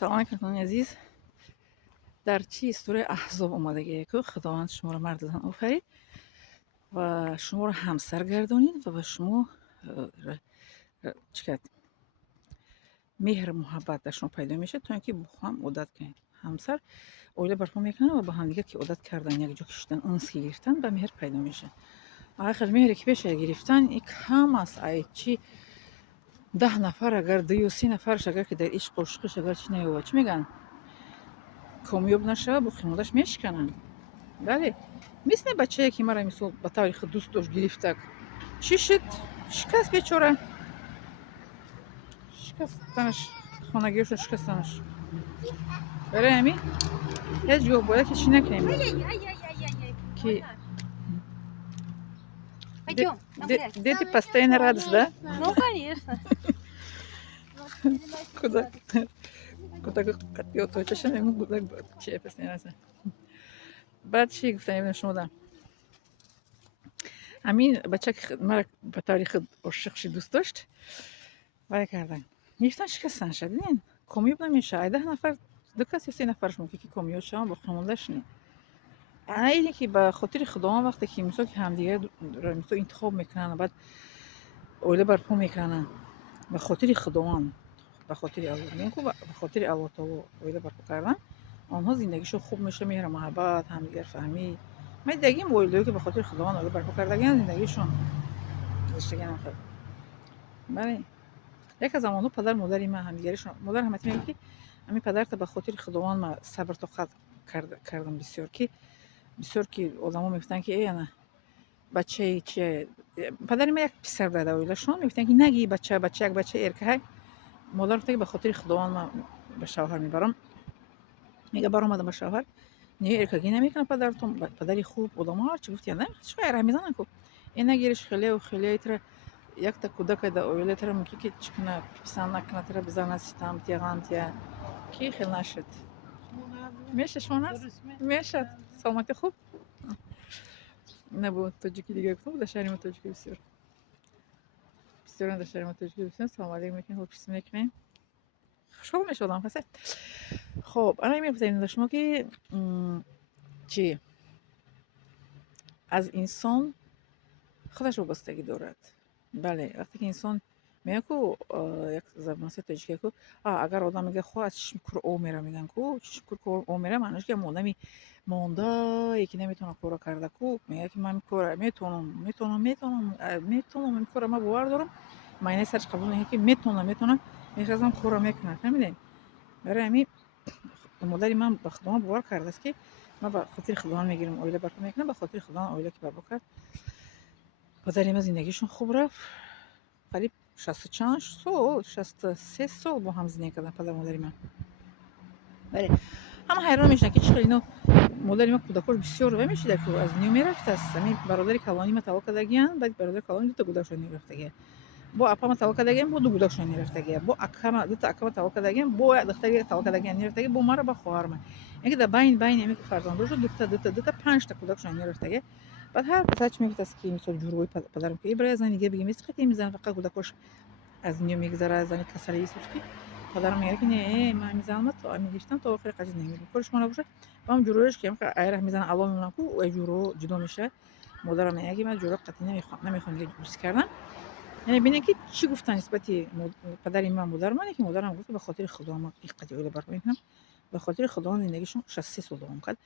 سلام علیکم عزیز. در چی سوره احزاب اومده که خداوند شما را مرد زن آفرید و شما را همسر گردانید و به شما چقدر مهر محبت در شما پیدا میشه تا اینکه با هم عادت کنید. همسر اوله برپا میکنه و با هم دیگه که عادت کردن یک جا کشیدن انس که گرفتن به مهر پیدا میشه. آخر مهری که بشه گرفتن این کم است. ای چی 10 نفر اگر 2 یا 3 نفرش اگر که در عشق و عشقش اگر چی نیومد چی میگن کامیاب نشه با خانواده‌اش میشکنن. بله مثل بچه که مرا مثل به تاریخ دوست داشت گرفتک چی شد شکست بیچاره شکستنش خانگیشون شکستنش برای همین هیچ جواب باید که چی نکنیم که дети постоянно радость, да? Ну, конечно. Куда копьет, то чаще не могу так чей постоянно. بعد چی گفتم شما دارم همین بچه که مرا به تاریخ عاشقش دوست داشت وای کردن نیفتن شکستن شدین کامیاب نمیشه. 10 نفر 2 کسی 3 نفرش ممکنه که کامیاب شون با خانواده‌اش نه. اینی که به خاطر خداوند وقتی که مثلا که همدیگه را مثلا انتخاب میکنن و بعد اوله برپا میکنن به خاطر خداوند به خاطر الله میگم به خاطر الله تعالی اوله برپا کردن آنها زندگیشون خوب میشه مهر محبت همدیگر فهمی. من دیگه اوله که به خاطر خداوند اوله برپا کردن زندگیشون زشتگی نخیر. بله یک از زمانو پدر مادری من همدیگرشون مادر همتی میگه که همین پدر تا به خاطر خداوند ما صبر طاقت کردم بسیار که آدما میگفتن که ای انا بچه چه پدر من یک پسر داده اویلشون میگفتن که نگی بچه یک بچه ارکه مادر گفته که به خاطر خداوند من به شوهر میبرم. میگه برآمدم به شوهر نه ارکگی نمیکنه پدرتون پدری خوب آدم هر چی گفتی نه شوهر میزنن کو اینا گیرش خیلی و خیلی تر یک تا کودک دا اویل تر میگه که چکنه پسند نکنه تر بزنه ستم تیغان تیا کی خیلی نشد میشه شما هست میشه سلامتی خوب نبود تاجیکی دیگه گفتم در شهر ما تاجیکی بسیار در شهر ما تاجیکی بسیار سلام علیکم میکنیم خوش میکنیم خوشحال میشدم پس خب الان میگفتیم شما که چی از انسان خودش وابستگی دارد. بله وقتی که انسان میگه کو یک زبان تاجیکی کو اگر آدم میگه خو از چشم کور او میره میگن کو چشم کور او میره معنیش که آدمی مونده یکی نمیتونه کارو کرده کو میگه که من کار میتونم این کارو ما باور دارم معنی سرش قبول نمیکنه که میتونم میخوام کارو میکنه فهمیدین. برای همین مادری من به خدا باور کرده است که ما به خاطر خدا میگیریم اویله برپا میکنم به خاطر خدا اویله که برپا کرد پدری من زندگیشون خوب رفت قریب 63 سال با هم زندگی کردن پدر مادری من. بله همه حیران میشن که چرا اینو مادری من کودکاش بسیار و میشه که از نیو میرفت است. همین برادر کلانی من طلاق دادگیان بعد برادر کلانی دو تا کودکشون گرفتگی با اپا من طلاق دادگیان با دو کودکشون گرفتگی با اکا دو تا اکا طلاق دادگیان با دختری طلاق دادگیان گرفتگی با مرا با خواهر من اینکه در بین همین فرزنداشو دو تا 5 تا کودکشون گرفتگی. بعد هر کساچ میگفت است که مثلا جوروی پدرم که برای زنی دیگه بگیم است که میزنه فقط کودکاش از نیو میگذره از زنی کسری سوسکی پدرم میگه که نه من میزنم تو میگشتم تا آخر قضیه نمیگم کارش من نباشه با هم جورویش که ایره میزنه الان میمونم کو ای جورو جدا میشه مادرم میگه که من جورو قطعی نمیخوام دیگه دوست کردن. یعنی ببینید که چی گفتن نسبت پدر من مادر من که مادرم گفت به خاطر خدا من این قضیه رو برپا میکنم به خاطر خدا زندگیشون 63 سال دوام کرد.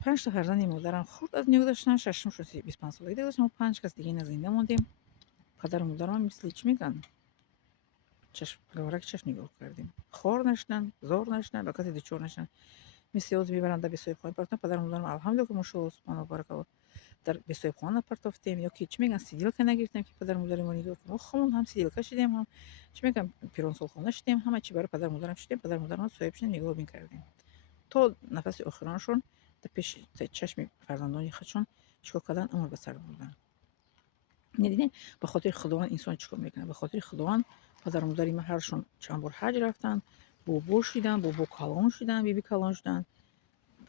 5 تا فرزند مادرم خورد از نیو داشتن ششم شد 25 سالگی داشتم 5 کس دیگه زنده موندیم. پدر و مادرم مثل چی میگن چشم گوارک چشم نگاه کردیم خور نشدن زار نشدن به کسی دیچور نشدن مثل از میبرند در بسوی خانه پرتن پدر و مادرم الحمدلله که ماشاءالله سبحان الله بارک الله در بسوی خانه پرتافتیم یا که چی میگن سیدیل که نگرفتیم که پدر و مادر ما نگاه کنیم خمون هم سیدیل کشیدیم هم چی میگن پیران سال خانه شدیم همه چی برای پدر و مادرم شدیم پدر و مادرم صاحبشون نگاه میکردیم تا نفس آخرانشون در پیش چشم فرزندان خودشون چیکار کردن عمر به سر بردن. دیدین به خاطر خداوند انسان چیکار میکنه به خاطر خداوند پدر و مادری من هرشون چند بار حج رفتن بابا شدن بابا کلان شدن بیبی کلان شدن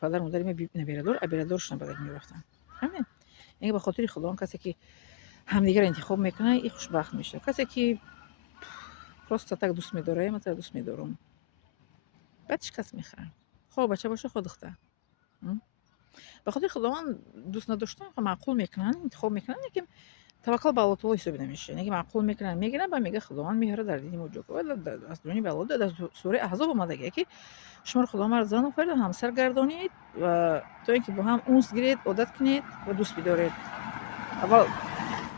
پدر و مادری من نبیره‌دار شدن بعد میرفتن. همین یعنی به خاطر خداوند کسی که همدیگر انتخاب میکنه این خوشبخت میشه. کسی که راست تک دوست میداره من دوست میدارم بعد شکست میخورن. خب بچه باشه خود دختر. به خاطر خداوند دوست نداشتن که معقول میکنن انتخاب میکنن که توکل به الله تعالی حساب نمیشه. یعنی معقول میکنن میگیرن و میگه خداوند میهره در دین موجود و از دنیا به الله در سوره احزاب اومده که شما رو خدا مرد زن آفرید و همسر گردانید و تا اینکه با هم اونس گیرید عادت کنید و دوست بدارید. اول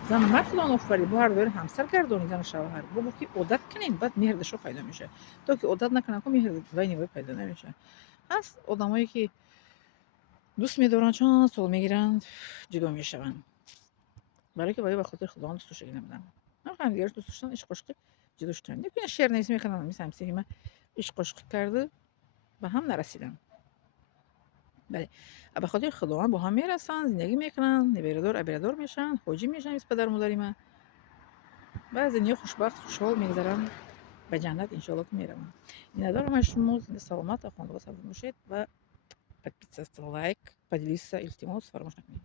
زن مرد خدا آفرید با هر دوی همسر گردانید زن شوهر با که عادت کنید بعد مهر دشو پیدا میشه. تا که عادت نکنن که مهر بین پیدا نمیشه. هست آدمایی که دوست می‌دارن چند سال میگیرن جدا میشون برای که باید به خاطر خداوند دوستش نمیدن هم دیگه دوست داشتن عشق عشقی جدا شدن نمی‌کنه شعر نیست میخوام مثل همسایه من عشق عشق کرده به هم نرسیدن بله به خاطر خداوند با هم میرسن زندگی میکنن نبردار میشن حاجی میشن مثل پدر مادری من بعد زندگی خوشبخت خوشحال میگذرن به جنت ان شاء الله که میرن این دارم شما سلامت و خانواده سلامت باشید و подписаться лайк поделиться التماس فراموش نکنید